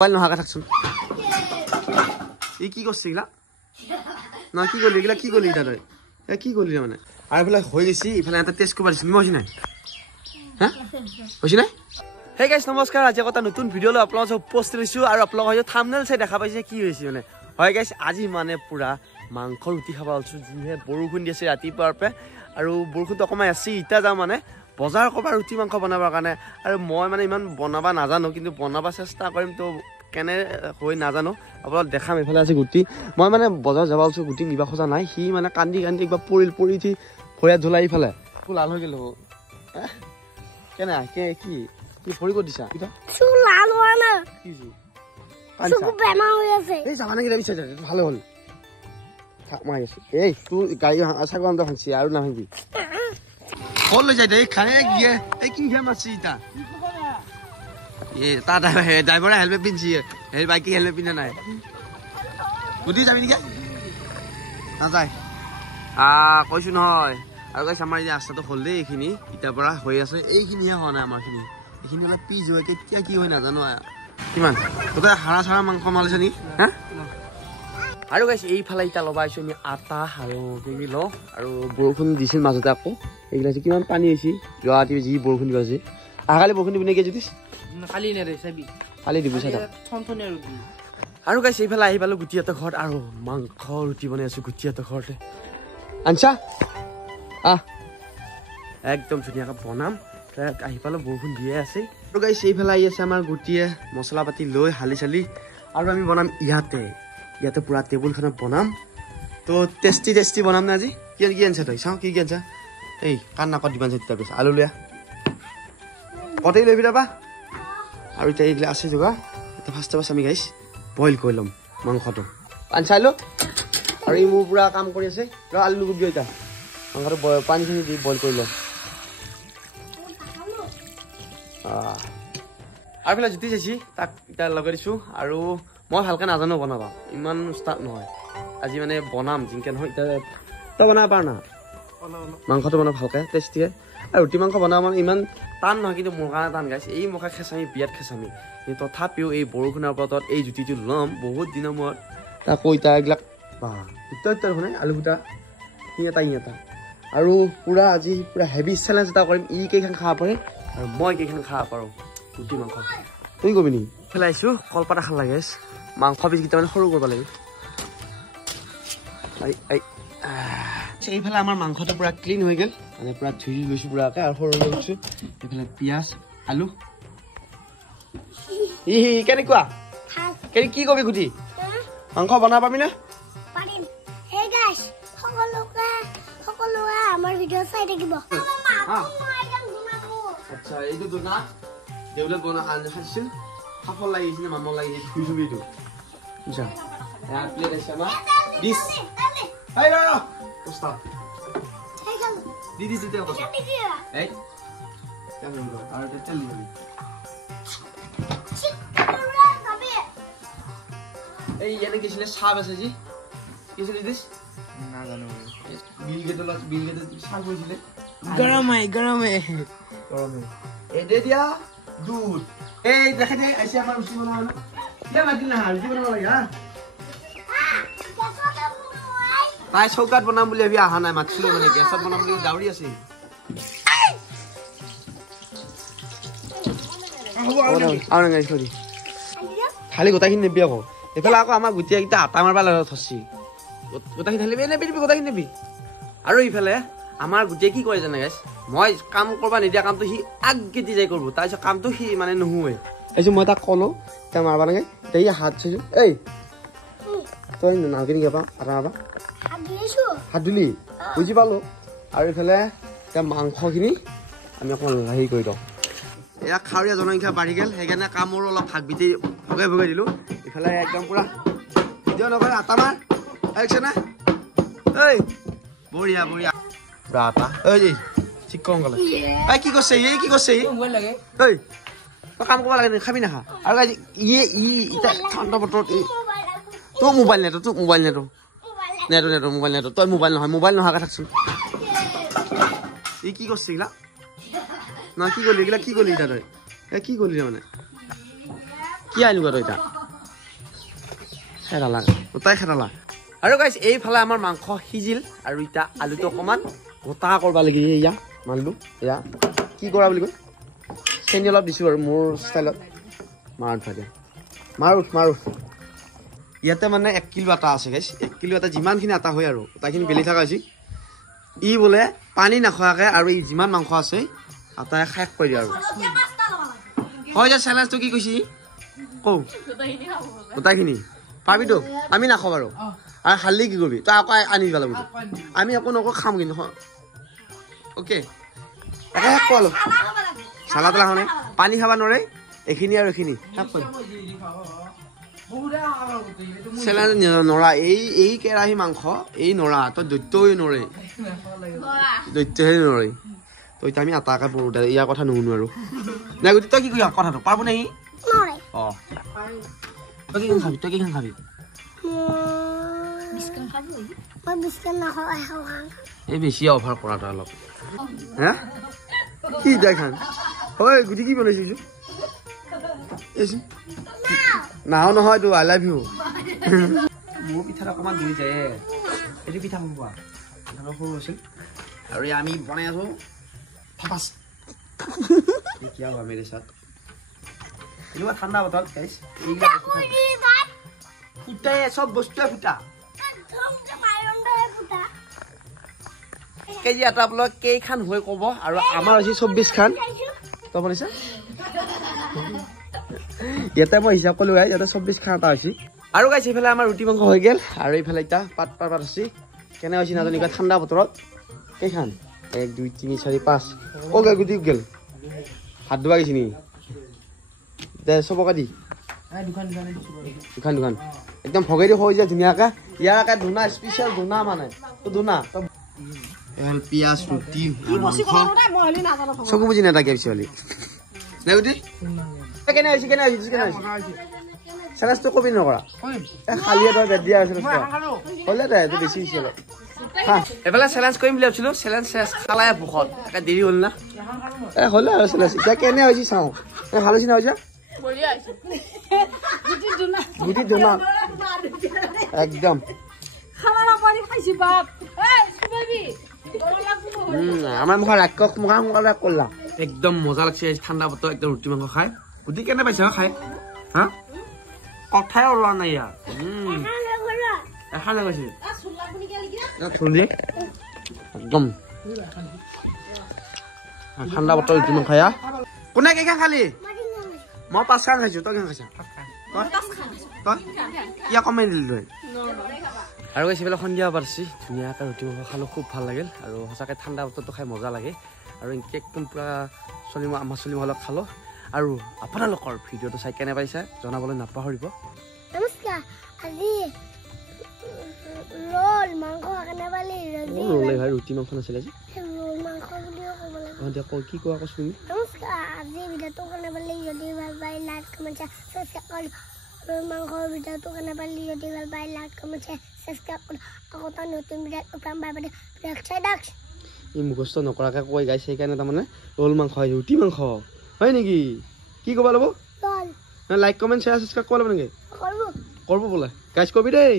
mobile নহাকে থাকচোন ই কি করছিলা না কি করলি এগুলা কি করলি তই কি করলি মানে আর এফালে হয়ে গেছি এফালে এটা টেস্ট করবার দিছি হইছি নাই হ্যাঁ হইছি নাই হে গাইস নমস্কাৰ আজি এটা নতুন ভিডিও লৈ আপোনালোক সব পোষ্ট কৰিছো আৰু আপোনালোক হয়তো থাম্বনেল চাই দেখা পাইছে কি হৈছে মানে হয় গাইস আজি মানে পুৰা মাংস ৰুটি খাবা আলছো যিহে বৰষুণ দি আছে ৰাতিপুৱাৰ পৰা আৰু বৰষুণটো কমাই আছে ইটা যাও মানে বজাৰ কবা ৰুটি মাংস বনাবৰ কাৰণে আৰু মই মানে ইমান বনাবা নাজানো কিন্তু বনাবা চেষ্টা কৰিম তো কেনে হৈ নাজানো আপোনাক দেখাম এফালে আছে গুটি মই মানে বজাৰ যাব আলছো গুটি নিবা খোজা নাই সি মানে কান্দি কান্দি একবাৰ পৰি থি ভৰিয়া ঝুলাই ইফালে লাল হৈ গেল কেনে কি কি ভৰি কত দিছা কিটা চু লাল হোৱা না কি চকু বেমাৰ হৈ আছে এই জামানে কি বিচাৰ ভালে হ'ল থাক মাই আছে এই তুই গাড়ী আছাগন দা ভাঙছি আৰু না ভাঙবি কল লৈ যাই দে খানে গিয়ে এই কি ঘে মাছি তা এই তা ড্ৰাইভাৰে হেলমেট পিনছি এই বাইকি হেলমেট পিনা নাই গুটি যাবি নেকি না যায় কৈছো নহয় আৰু গাইছ আমাৰ এই ৰাস্তাটো হ'ল দেই এইখিনি ইটাৰ পৰা হৈ আছে এইখিনিহে হোৱা নাই আমাৰখিনি এইখিনি অলপ পিছ হৈ কেতিয়া কি হয় নাজানো কিমান তই হাৰা চাৰা মাংস মালিছে নেকি হা আৰু গাইছ এইফালে ইটা লবাইছো আমি আটা আৰু কি ল আৰু বৰষুণ দিছিল মাজতে আকৌ এইগিলা কিমান পানী হৈছে ৰাতি যি বৰষুণ দিব আছে আগালি বৰষুণ দিব নেকি যদি খালি নেৰে চাবি খালি দিব চাই থনথনে আৰু গাইছ এইফালে আহি পালো গুটিহঁতৰ ঘৰত আৰু মাংস ৰুটি বনাই আছো গুটিহঁতৰ ঘৰতে আনছা একদম ধুনীয়াকৈ বনাম আহি পালো বৰষুণ দিয়ে আছে আৰু গাইছ এইফালে আহি আছে আমাৰ গুটিয়ে মছলা পাতি লৈ হালি চালি আৰু আমি বনাম ইয়াতে পুৰা টেবুলখনত বনাম তো টেষ্টি বনাম না আজি কি আনছা তই চাওঁ কি আনছা এই কাণ নাকত দিবা তেতিয়া পিছত আলু লিয়া কটেই লৈ যাবা আৰু এতিয়া এইগিলা আছে যোগা এতিয়া ফাৰ্ষ্ট আমি গাইছ বইল কৰি ল'ম মাংসটো আনচাই লো আৰু ই মোৰ পুৰা কাম কৰি আছে আলু লুগুত দিয় এতিয়া মাংসটো পানীখিনি দি বইল কৰি ল'ম আৰু এইফালে জুতি চাইছি তাক এতিয়া লগাই দিছোঁ আৰু মই ভালকৈ নাজানো বনাবা ইমান ষ্টাৰ্ট নহয় আজি মানে বনাম জিংকে নহয় এতিয়া তই বনাব পাৰ না মাংসটো বনাব ভালকৈ টেষ্টিকে আৰু ৰুটি মাংস বনাব মানে ইমান টান নহয় কিন্তু মোৰ কাৰণে টান গাইছে এই মুখা খেঁচামি বিয়াত খেঁচামি কিন্তু তথাপিও এই বৰষুণৰ বতৰত এই জুতিটো ল'ম বহুত দিনৰ মূৰত তাকো এতিয়া এইবিলাক ইত্যাদি শুনে আলু গোটা ই এটা আৰু পুৰা আজি পুৰা হেভি চেলেঞ্জ এটা কৰিম ই কেইখন খাব পাৰে আৰু মই কেইখন খাব পাৰোঁ ৰুটি মাংস তুমি কবি নেকি পেলাইছোঁ কলপাত এখন লাগে মাংস পিচকেইটা মানে সৰু কৰিব লাগে এইফালে আমাৰ মাংসটো পুৰা ক্লিন হৈ গ'ল মানে পুৰা ধুই লৈছোঁ পুৰাকৈ আৰু সৰু লৈ লৈছোঁ এইফালে পিঁয়াজ আলু কেনেকুৱা কি কবি গুটি মাংস বনাব পাবি না আমাৰ ভিডিঅ' চাই থাকিব আচ্ছা এইটো না দেউলে বনা আঞ্জা খাইছিল সফল লাগিছিল মামা লাগিছিল শুই শুবি এইটো বুজা প্লেট আছে আমাৰ ডিছ হাই ৰ উস্তাদ দিদি দিতে কথা এই কেমন গো আর এটা তেল দিবি এই এনে কিছিলে সাব আছে জি কিছিলে দিস না জানো বিল গেট সাব হইছিলে গরম এ দে দিয়া দুধ এই দেখে দে এসে আমার রুটি বানানো দে মাটি না রুটি বানানো লাগে হ্যাঁ তাই চৌকাত বনাম বুলি ভাবি আহা নাই মাতিছিল মানে গেছত বনাম বুলি দাউৰি আছে খালি গোটাখিনি নেবি আকৌ এইফালে আকৌ আমাৰ গুটিয়াকেইটা আটা মাৰবা লাগে থচি গোটাখিনি ঢালিবি নেবি গোটাখিনি নেবি আৰু ইফালে আমাৰ গুটিয়ে কি কৰে জানে গাইছ মই কাম কৰবা নিদিয়া কামটো সি আগগেতি যাই কৰিব তাৰপিছত কামটো সি মানে নোহোৱে তাৰপিছত মই তাক ক'লো এতিয়া মাৰবা লাগে এতিয়া হাত চাইছোঁ এই তই নালকেনি গেপা আটা মাৰবা হাত ধুলি বুজি পালো আৰু এইফালে এতিয়া মাংসখিনি আমি অকণমান হেৰি কৰি দিওঁ এয়া খাৱৰীয়া জনসংখ্যা বাঢ়ি গ'ল সেইকাৰণে কামৰো অলপ ভাগ বিটি ভগাই দিলোঁ এইফালে একদম পুৰা ভিডিঅ' নকৰে আটা মাৰ আহিছে না ঐ বঢ়িয়া পুৰা আটা ঐ ঠিক কওঁ গ'লে এই কি কৈছে কি কৈছে মোবাইল লাগে ঐ তই কাম কৰিব লাগে খাবি নাখা আৰু এতিয়া ঠাণ্ডা বতৰত তোৰ মোবাইল নেটো মোবাইল নেটো তই মোবাইল নহাকে থাকচোন ই কি করছিস না কি করলি এগুলা কি করলি তই কি করলি মানে কি আনিবা তই এতিয়া খেৰালা গোটাই খেৰালা আৰু গাইছ এইফালে আমাৰ মাংস সিজিল আৰু এতিয়া আলুটো অকণমান গোটা কৰিব লাগে এয়া মালটো এয়া কি কৰা বুলি কয় চেনি অলপ দিছোঁ আৰু মোৰ ষ্টাইলত মাৰ থাকে মাৰো ইয়াতে মানে 1 কিলো আটা আছে গাইছ 1 কিলো আটা যিমানখিনি আটা হয় আৰু আটাখিনি বেলি থকা হৈছে ই বোলে পানী নাখোৱাকৈ আৰু ই যিমান মাংস আছে আটাই শেষ কৰি দিয়ে আৰু হয় যে চেলেঞ্জটো কি কৈছি কওঁ গোটাইখিনি পাৰিবিতো আমি নাখাওঁ বাৰু আৰু হালি কি কৰিবি তই আকৌ আনি দিব লাগিব আমি একো নকওঁ খাম কিন্তু অ'কে একে শেষ কোৱালো চালা তালা খানে পানী খাব নোৱাৰে এইখিনি আৰু এইখিনি শেষ কৰি চেলেঞ্জ নৰা এই কেৰাহী মাংস এই নৰা তই দৈত্যই নৰে দৈত্যহে নৰে তই এতিয়া আমি আটা কাপোৰ ইয়াৰ কথা নুশুনো আৰু নাই গতিকে তই কি কৰি কথাটো পাৰব নে অঁ তই কি খাবি মই বিস্কুট নাখাওঁ এই বেছি অভাৰ কৰাটো অলপ হা কি দেখান হয় গুটি কি বনাইছো নাও নহয় তো আই লাভ ইউ মোৰ পিঠাটো অকণমান দুই যায় এইটো পিঠা খাব পোৱা পিঠাটো সৰু আছিল আৰু আমি বনাই আছো ফাপাচ কি হ'ব মেৰে সাথ এনেকুৱা ঠাণ্ডা বতৰত গাইছ ফুটাই চব বস্তুৱে ফুটা কেজি এটা বোলক কেইখান হৈ ক'ব আৰু আমাৰ হৈছে 24 খান তই বনাইছা ইয়াতে মই হিচাপ কৰিলো গাইছ ইয়াতে 24 খান এটা হৈছে আৰু গাইছ এইফালে আমাৰ ৰুটি মাংস হৈ গ'ল আৰু এইফালে এতিয়া পাত আছে কেনে হৈছে নাজানো ঠাণ্ডা বতৰত কেইখান 1 2 3 4 5 অ' গুটি গ'ল হাত ধোৱা গৈছে নেকি দে চবকে দি দুখন একদম ভগাই দি হৈ যায় ধুনীয়াকে ইয়াকে ধুনা স্পেচিয়েল ধুনা মানে ধুনা পিয়াজ ৰুটি চকু বুজি নাথাকে পিছলি কেনে হৈছে চেলেঞ্জটো কবি নকৰা খালিয়ে তই বেট দিয়া আছিল হ'লে দে এইটো বেছি হৈছে অলপ এইফালে চেলেঞ্জ কৰিম বুলি ভাবিছিলোঁ চেলেঞ্জ খালাই ভোকত একে দেৰি হ'ল না হ'লে আৰু চেলেঞ্জ এতিয়া কেনে হৈছে চাওঁ ভাল হৈছে না হৈছে গুটি ধুনা একদম আমাৰ মুখৰ ৰাক্ষস মুখা সোনকালে কৰলা একদম মজা লাগছে ঠাণ্ডা বতৰ একদম ৰুটি মাংস খাই গুটি কেনে পাইছা খাই হা কথাই ওলোৱা নাই ইয়াৰ এখন গৈছে একদম ঠাণ্ডা বতৰ ৰুটি মাংস খাই কোনে কেইখান খালি মই 5 খান খাইছো তই কেইখান খাইছা তই কিয় কমাই দিলি তই আৰু গৈছে পেলাই সন্ধিয়া পাৰছি ধুনীয়াকৈ ৰুটি মাংস খালোঁ খুব ভাল লাগিল আৰু সঁচাকৈ ঠাণ্ডা বতৰটো খাই মজা লাগে আৰু এনেকৈ একদম পূৰা আমাৰ চলিমহলক খালোঁ আৰু আপোনালোকৰ ভিডিঅ'টো চাই কেনে পাইছে জনাবলৈ নাপাহৰিব নমস্কাৰ আজি ৰোল মাংস কেনে পালি ৰোল ভাই ৰুটি মাংস নাছিলে আজি ৰোল মাংস বুলিও ক'ব লাগে অঁ দিয়া কৈ কি কোৱা কৈছোঁ নমস্কাৰ আজি ভিডিঅ'টো কেনে পালি যদি ভাল পাই লাইক কমেণ্ট ছাবস্ক্ৰাইব কৰি ৰোল মাংসৰ ভিডিঅ'টো কেনে পালি যদি ভাল পাই লাইক কমেণ্ট ছাবস্ক্ৰাইব কৰি আকৌ তাৰ নতুন ভিডিঅ'ত উপাম পাই পাই ই মুখস্থ নকৰাকৈ কৈ গাইছে সেইকাৰণে তাৰমানে ৰোল মাংস ৰুটি মাংস হয় নেকি কি ক'ব ল'ব লাইক কমেণ্ট শ্বেয়াৰ ছাবস্ক্ৰাইব কৰিব নেকি কৰিব বোলে গাইছ কৰিবি দেই